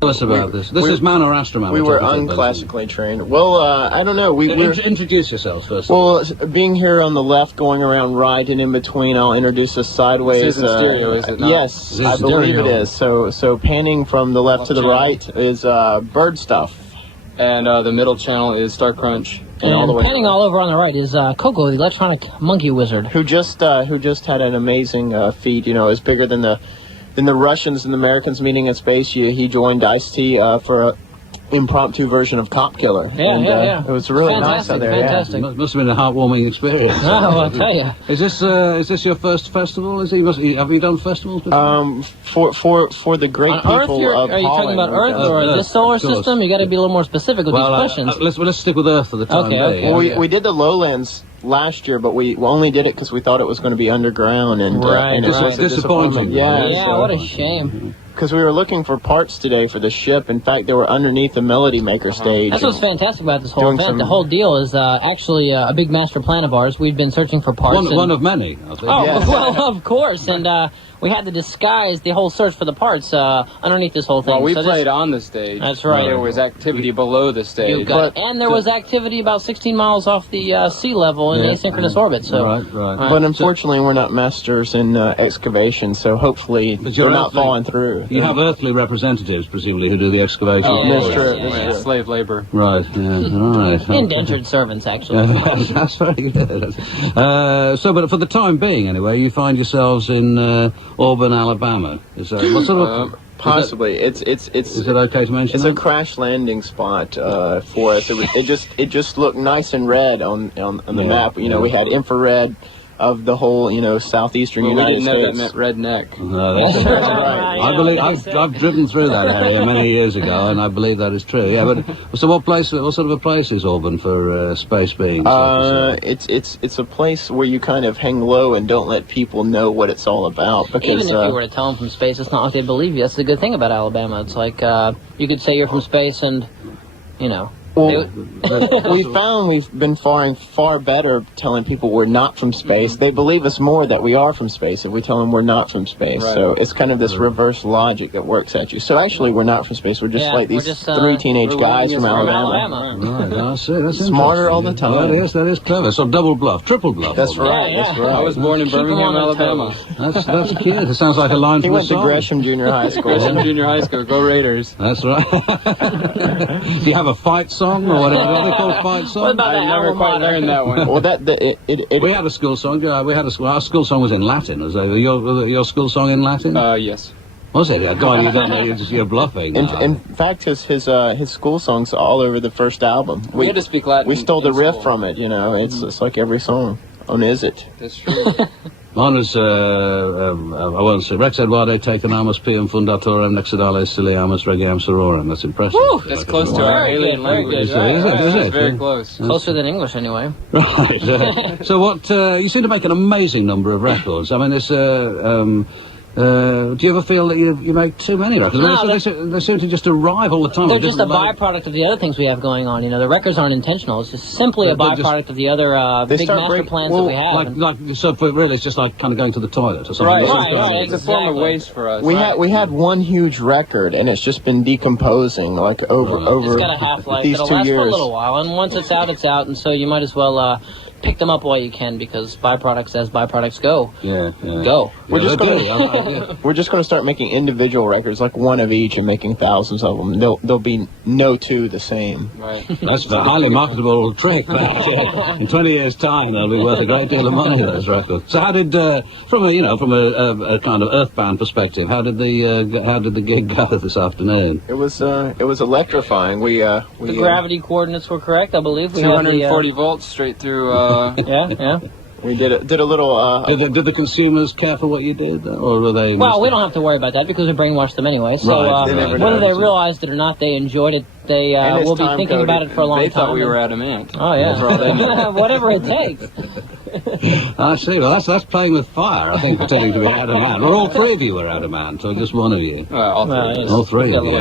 Tell us about this. This is Man or Astroman? We were unclassically trained. Well, I don't know. Introduce yourselves first. Well, being here on the left, going around right, and in between, I'll introduce us sideways. This isn't stereo, is it not? Yes, I believe it is. So panning from the left to the right is Bird Stuff. And the middle channel is Star Crunch. And all the way panning all over on the right is Coco, the electronic monkey wizard, who just had an amazing feat. You know, it's bigger than the Russians and the Americans meeting in space. He joined Ice-T for an impromptu version of Cop Killer. Yeah. It was really nice out there. Fantastic. Yeah. Must have been a heartwarming experience. Oh, I'll tell you. Is this your first festival? Have you done festivals before? For the great people of Holland. Are you talking about Earth or this solar system? You got to be a little more specific with these questions. Let's stick with Earth for the time being. Okay. Well, we did the Lowlands last year, but we only did it because we thought it was going to be underground, and it was disappointing. Yeah, what a shame. Because we were looking for parts today for the ship. In fact, they were underneath the Melody Maker stage. That's what's fantastic about this whole event. The whole deal is actually a big master plan of ours. We've been searching for parts. One of many, I think. Oh, yes. Well, of course. And we had to disguise the whole search for the parts underneath this whole thing. Well, we played on the stage. That's right. There was activity below the stage. And there was activity about 16 miles off the sea level in asynchronous orbit. So, right. But unfortunately, we're not masters in excavation, so hopefully they're not falling through. You have earthly representatives, presumably, who do the excavation. That's true. Slave labor. Right, right. Indentured servants, actually. That's very good. But for the time being, anyway, you find yourselves in Auburn, Alabama. Is that what sort of? Possibly. Is it okay to mention? It's a crash landing spot for us. It just looked nice and red on the map. You know, we had infrared of the whole, southeastern United States. We didn't know that meant redneck. No, that's right. I believe I've driven through that area many years ago, and I believe that is true. Yeah, but so what sort of a place is Auburn for space beings? It's a place where you kind of hang low and don't let people know what it's all about. Because, even if you were to tell them from space, it's not like they believe you. That's the good thing about Alabama. It's like you could say you're from space, and Well, we've been faring far better telling people we're not from space. They believe us more that we are from space if we tell them we're not from space. Right. So it's kind of this reverse logic that works at you. So actually, we're not from space. We're just like these three teenage guys from Alabama. Right, I see. That's smarter all the time. That is clever. So double bluff, triple bluff. That's right. Yeah. That's right. I was born in Birmingham, Alabama. That's cute. It sounds like a line from a song. He went to Gresham Junior High School. Gresham Junior High School. Go Raiders. That's right. Do you have a fight song or whatever? Fight song? I never quite learned that one. Well, we had a school song. Our school song was in Latin. Was your school song in Latin? Yes. Was it? God, you don't know. You're bluffing. In fact, his school songs all over the first album. We had to speak Latin. We stole the riff from it. It's like every song on Is It. That's true. Mine was, I won't say, Rex Eduardo taken amus pium fundatorem nexidales ciliamus regiam sororem. That's impressive. Woo! That's close to our alien language. Is it? Very close. Closer than English, anyway. Right. So you seem to make an amazing number of records. I mean, it's, do you ever feel that you make too many records? They seem to just arrive all the time. They're just a byproduct of the other things we have going on. The records aren't intentional. It's just simply a byproduct of the other big master plans that we have. So really, it's just like kind of going to the toilet or something. Right, it's a form of waste for us. We had one huge record, and it's just been decomposing over it's got a half-life. these It'll 2 last years. for a little while, and once it's out, and so you might as well pick them up while you can, because byproducts as byproducts go. Yeah. Go. We're just going to start making individual records, like one of each, and making thousands of them. There'll be no two the same. Right. That's a highly marketable trick. In 20 years' time, they'll be worth a great deal of money, those records. So how did, from a kind of earthbound perspective, how did the gig go this afternoon? It was electrifying. The gravity coordinates were correct, I believe. 240 volts straight through. Yeah. We did a little. Did the consumers care for what you did, or were they? Well, we don't have to worry about that because we brainwash them anyway. So whether they realized it or not, they enjoyed it. They will be thinking about it for a long time. They thought we were adamant. Oh yeah, whatever it takes. I see. Well, that's playing with fire. I think pretending to be out of man. Well, all three of you were out of man, so just one of you. All three of you.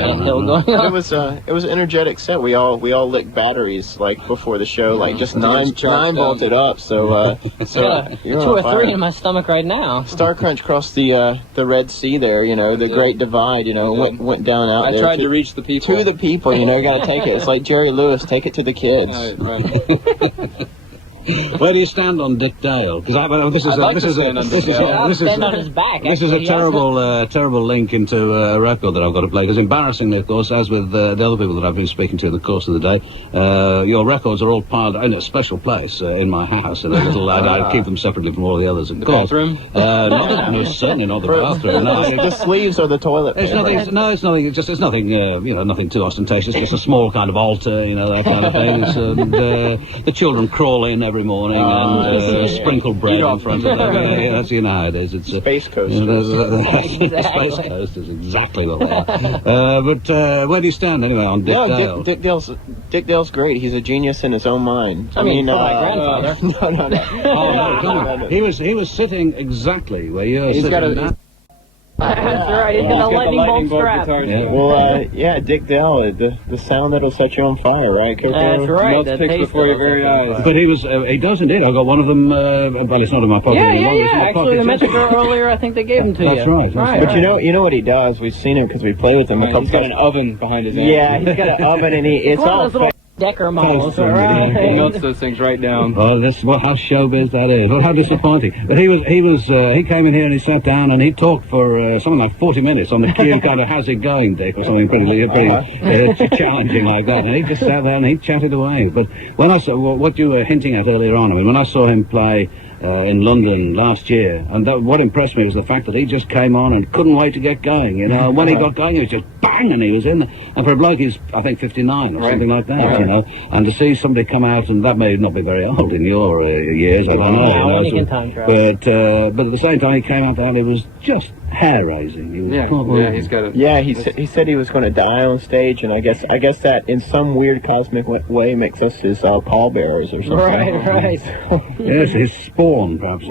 It was an energetic set. We all lit batteries like before the show, like just 9 volted up. So 2 or 3 in my stomach right now. Star Crunch crossed the Red Sea there. You know, the Great Divide. You know, went down out there. I tried to reach the people. To the people, you know, you got to take it. It's like Jerry Lewis, take it to the kids. Right. Where do you stand on Dick Dale? Because this is a terrible link into a record that I've got to play. Because embarrassingly, of course, as with the other people that I've been speaking to in the course of the day, your records are all piled in a special place in my house. In a little, I keep them separately from all the others. Of course, bathroom? No, certainly not the bathroom. No, the sleeves or the toilet. It's nothing. No, it's nothing. It's nothing. Nothing too ostentatious. Just a small kind of altar, that kind of thing. And the children crawl in every morning and sprinkle bread in front of them. That's how it is. It's Space Coasters. Space Coasters, exactly what they are. But where do you stand anyway on Dick Dale? Dick Dale's great. He's a genius in his own mind. I mean, my grandfather. No. He was sitting exactly where you're sitting now. That's right. He's got a lightning bolt strap. Well, Dick Dale, the sound that'll set you on fire, right, Coco? That's right. Most picks before your very eyes. But he does indeed. I got one of them. Well, it's not in my pocket. Yeah. Actually, the mentioned earlier, I think they gave them to you. That's right. But you know what he does? We've seen him because we play with him. He's got an oven behind his amp. Yeah, he's got an oven, and it's all. Decker models, He melts those things right down. Oh, how showbiz that is. Well, how disappointing. But he came in here and he sat down and he talked for something like 40 minutes on the cue, kind of how's it going, Dick, or something pretty challenging like that. And he just sat there and he chatted away. But when I saw what you were hinting at earlier on, when I saw him play in London last year, and what impressed me was the fact that he just came on and couldn't wait to get going. And when he got going, he was just bang, and he was in there. And for a bloke, he's I think 59 or something like that. And to see somebody come out, and that may not be very old in your years, I don't know. But at the same time, he came out there and it was just hair-raising. He's got it. Yeah, he said he was going to die on stage, and I guess that in some weird cosmic way makes us his pallbearers or something. Right. Yes, his spawn, perhaps.